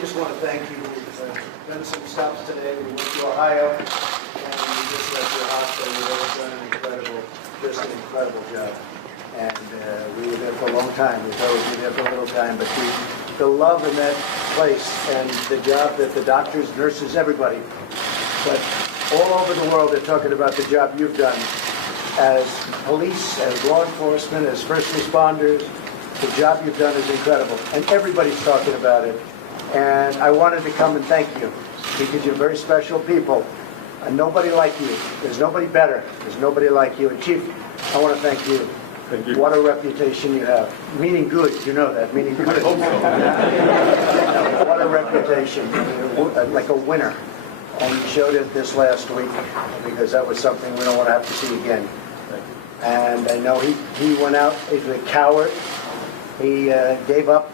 just want to thank you. We've done some stops today. We went to Ohio, and we just left your hospital. You've done just an incredible job. And we were there for a long time. We thought we'd be there for a little time, but the love in that place and the job that the doctors, nurses, everybody, but all over the world, they're talking about the job you've done as police, as law enforcement, as first responders. The job you've done is incredible, and everybody's talking about it. And I wanted to come and thank you because you're very special people, and nobody like you. There's nobody better. There's nobody like you. And Chief, I want to thank you. Thank you. What a reputation you have. Meaning good, you know that. Meaning good. I hope so. What a reputation. Like a winner. And you showed it this last week because that was something we don't want to have to see again. And I know he went out, he's a coward. He gave up,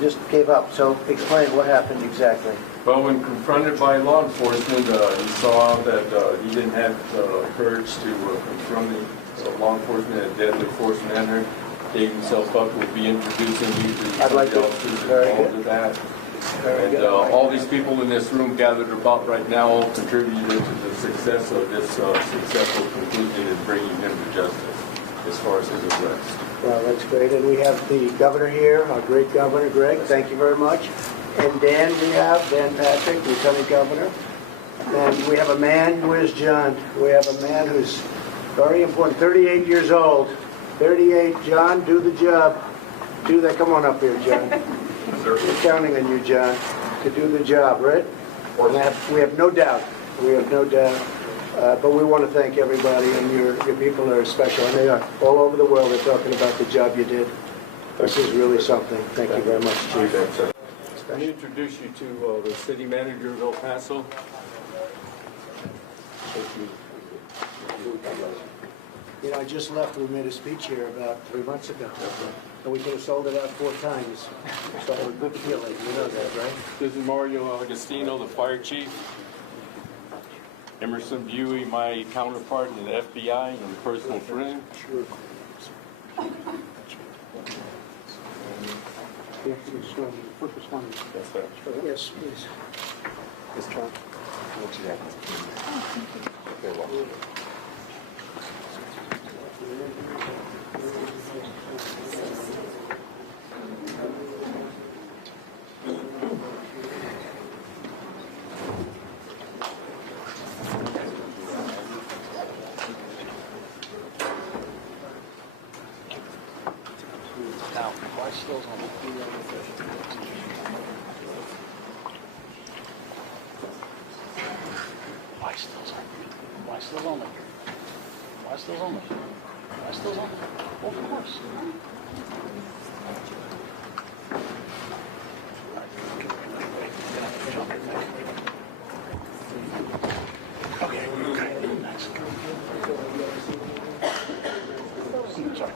just gave up. So explain what happened exactly. Well, when confronted by law enforcement, he saw that he didn't have courage to confront the law enforcement in a deadly force manner. Gave himself up, would be introducing me to somebody else who's involved with that. And all these people in this room gathered about right now all contributed to the success of this successful conclusion in bringing him to justice as far as his arrest. Well, that's great. And we have the governor here, our great governor, Greg. Thank you very much. And Dan, we have Dan Patrick, Lieutenant Governor. And we have a man, where's John? We have a man who's very important, 38 years old. 38, John, do the job. Do that. Come on up here, John. We're counting on you, John, to do the job, right? We have no doubt. We have no doubt. But we want to thank everybody, and your people are special. And they are all over the world. They're talking about the job you did. This is really something. Thank you very much, Chief. Let me introduce you to the city manager of El Paso. You know, I just left. We made a speech here about 3 months ago. And we could have sold it out 4 times. So I have a good feeling. You know that, right? This is Mario Agostino, the fire chief. Emerson Buey, my counterpart in the FBI and personal friend. Sure. First responders. Yes, sir. Yes, please. Yes, John. What you got? Okay, well. Now, why stills on the Why stills on Why stills only? Why stills only? Why stills only? Well, of course. Okay, nice. Sorry.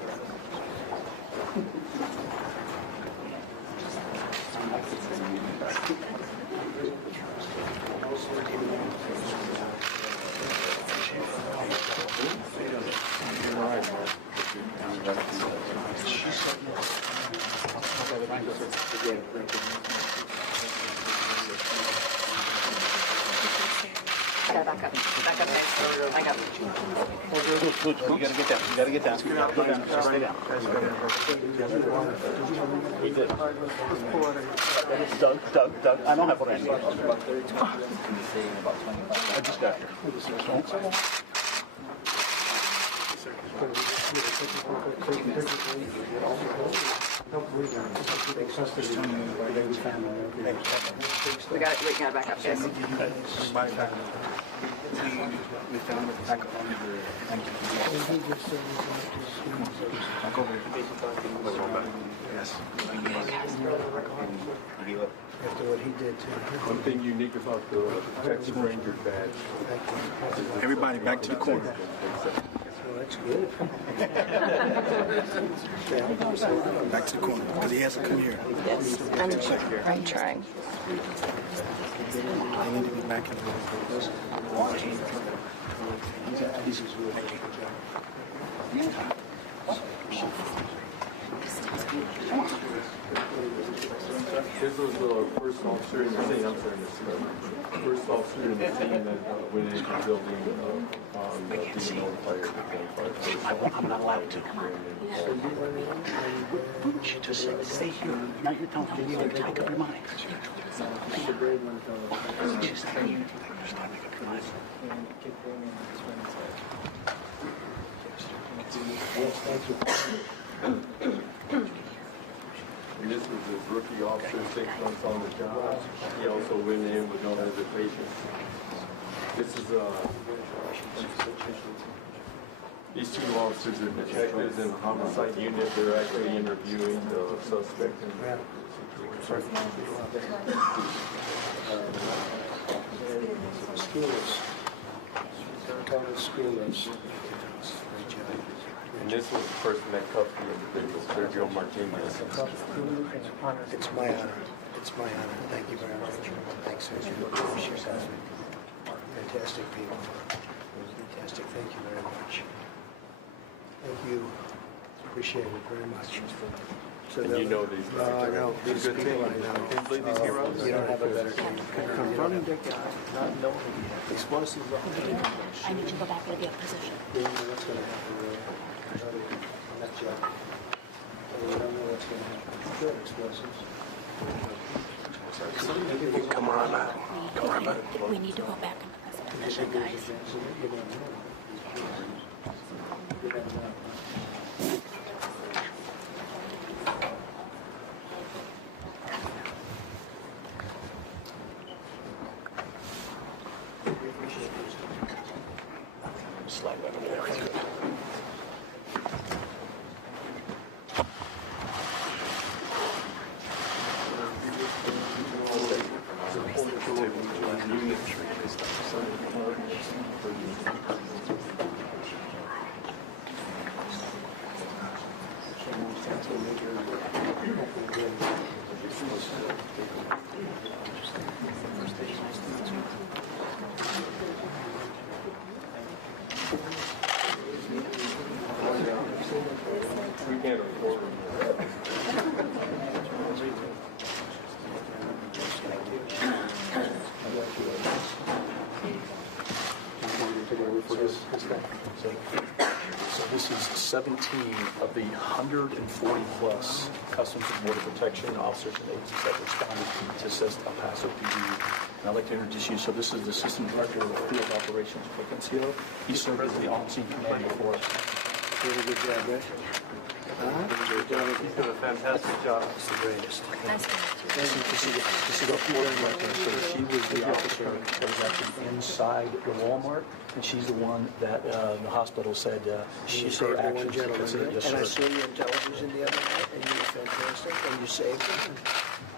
Back up. Back up, guys. Back up. You gotta get down. You gotta get down. Go down. Stay down. We did. Doug. I don't have what I need. I just got here. We got to back up, guys. We found it back on the back over Yes. After what he did, too. One thing unique about the Texas Ranger badge. Everybody back to the corner. Well, that's good. Back to the corner, because he has to come here. Yes, I'm trying. I need to be back in the He's This was the first officer in the team. I'm sorry, first officer in the team that went into the building on being notified of the gunfire. I'm not allowed to. She just said, stay here. Now you're telling me you need to make up your mind. She said, you need to make up your mind. And this was his rookie officer, 6 months on the job. He also went in with no hesitation. This is these 2 officers are detectives in the homicide unit. They're actually interviewing the suspect in the And this was the person that cuffed the individual, Sergio Martinez. It's my honor. It's my honor. Thank you very much. Thanks, Sergio. Fantastic people. Fantastic. Thank you very much. Thank you. Appreciate it very much. So And you know these guys. I know. These Good people team. I know. Can you believe these heroes? You don't have a better team. Confronting the guy, not knowing explosives. I need to go back and get a position. You don't know what's going to happen, really. Not yet. You don't know what's going to happen. Sure, explosives. Come on out. Come on out. We need to go back into this position, guys. You don't know. You don't know. Slide that over there. We can't afford them. So this is 17 of the 140 plus Customs and Border Protection officers and agents that responded to assist El Paso PD. And I'd like to introduce you. So this is the Assistant Director of Field Operations, Fulgencio. He served as the on-scene commander for us. Really good job, Rich. He's done a fantastic job. It's the greatest. Nice to meet you. This is a Florida director. So she was the officer that was actually inside the Walmart, and she's the one that the hospital said You her saved the one actions. gentleman, Yes, and I sir. saw you on television the other night, and you were fantastic, and you saved him.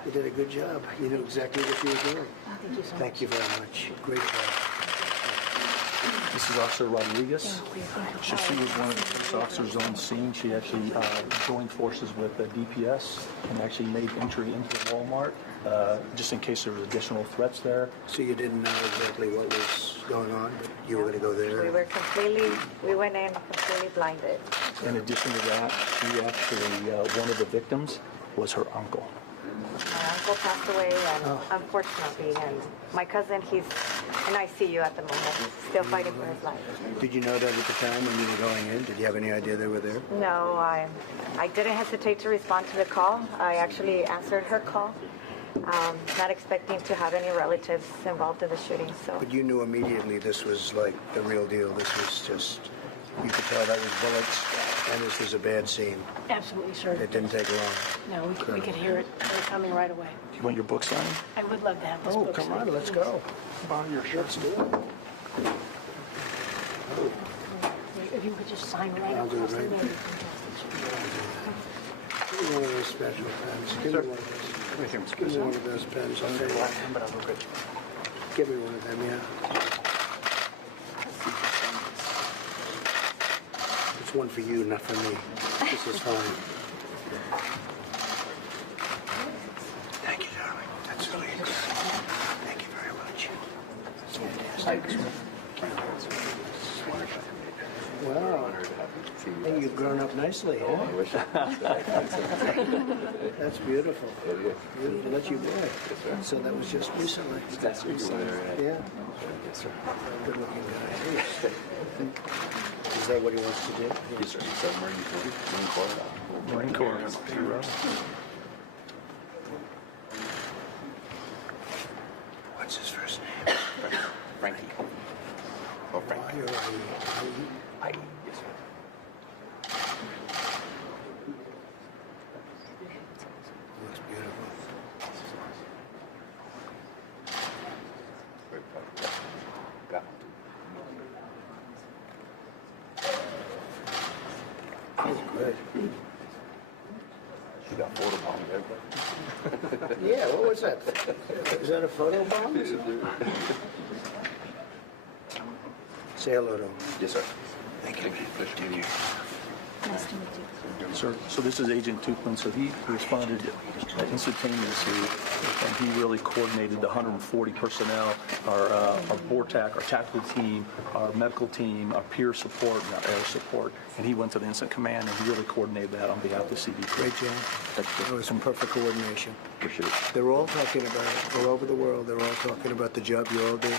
You did a good job. You knew exactly what you were doing. Oh, thank you so much. Thank you very much. Great job. This is Officer Rodriguez. Thank you. So she was one of the first officers on scene. She actually joined forces with the DPS and actually made entry into the Walmart just in case there was additional threats there. So you didn't know exactly what was going on, but you were going to go there. We went in completely blinded. In addition to that, she actually, one of the victims was her uncle. My uncle passed away, and unfortunately, and my cousin, he's in ICU at the moment, still fighting for his life. Did you know that at the time when you were going in? Did you have any idea they were there? No, I didn't hesitate to respond to the call. I actually answered her call, not expecting to have any relatives involved in the shooting. So But you knew immediately this was like the real deal. This was just, you could tell that was bullets, and this was a bad scene. Absolutely, sir. It didn't take long. No, we could hear it. They were coming right away. You want your book signed? I would love to have this Oh, book come signed, on, let's please. go. Borrow your shirt. Let's do it. If you could just sign right I'll do it across the right middle. Give me one of those special pens. Give me one of those. Give me one of those pens. I'll tell you. But I'll look at Give me one of them, yeah. It's one for you, not for me. This is fine. Thank you, darling. That's really good. Thank you very much. Fantastic. Wow. Hey, you've grown up nicely, huh? I wish I That's beautiful. Beautiful. Let you wear it. So that was just recently. That's recently. Yeah. Yes, sir. Good looking guy. Is that what he wants to do? Yes, sir. He's a Marine Corps. Marine Corps. What's his first name? Frankie. Oh, Frank. Why are I. Yes, sir. Looks beautiful. Very proud. Got him. That's good. She got photobombed, everybody. Yeah, what was that? Is that a photo bomb? Say hello to him. Yes, sir. Thank you. Pleasure meeting you. Nice to meet you. Sir, so this is Agent Tupman, so he responded instantaneously, and he really coordinated the 140 personnel, our BORTAC, our tactical team, our medical team, our peer support, and our air support, and he went to the incident command, and he really coordinated that on behalf of the CBP. Great job. That was some perfect coordination. Appreciate it. They're all talking about it. All over the world, they're all talking about the job you all do.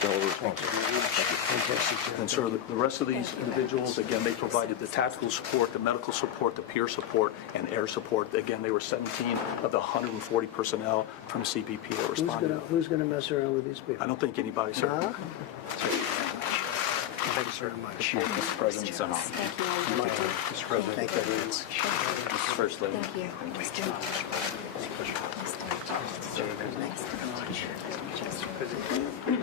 Fantastic job. And sir, the rest of these individuals, again, they provided the tactical support, the medical support, the peer support, and air support. Again, they were 17 of the 140 personnel from CBP that responded. Who's gonna mess around with these people? I don't think anybody, sir. Huh? Thank you very much. Mr. President, it's an honor. Thank you. Mr. President, Thank you. Mrs. First Lady. Thank you. Nice to meet you. Nice to meet you.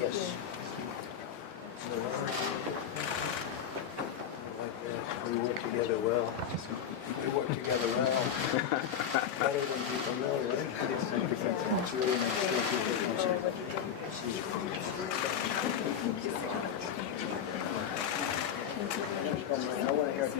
Yes. We work together well. We work together well. Better than people know, right? It's really nice. I want to hear it.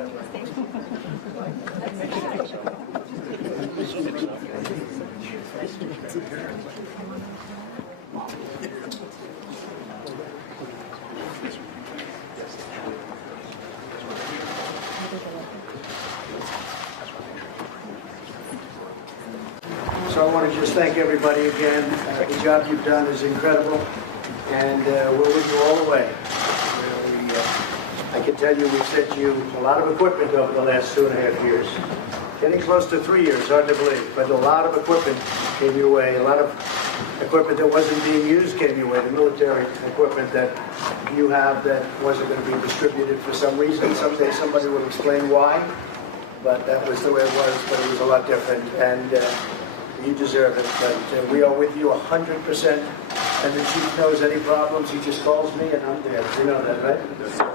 So I want to just thank everybody again. The job you've done is incredible, and we're with you all the way. I can tell you we've sent you a lot of equipment over the last 2.5 years. Getting close to 3 years, hard to believe, but a lot of equipment came your way. A lot of equipment that wasn't being used came your way. The military equipment that you have that wasn't going to be distributed for some reason. Someday somebody will explain why, but that was the way it was, but it was a lot different, and you deserve it. But we are with you 100%, and the chief knows any problems, he just calls me and I'm there. You know that, right? Yes, sir.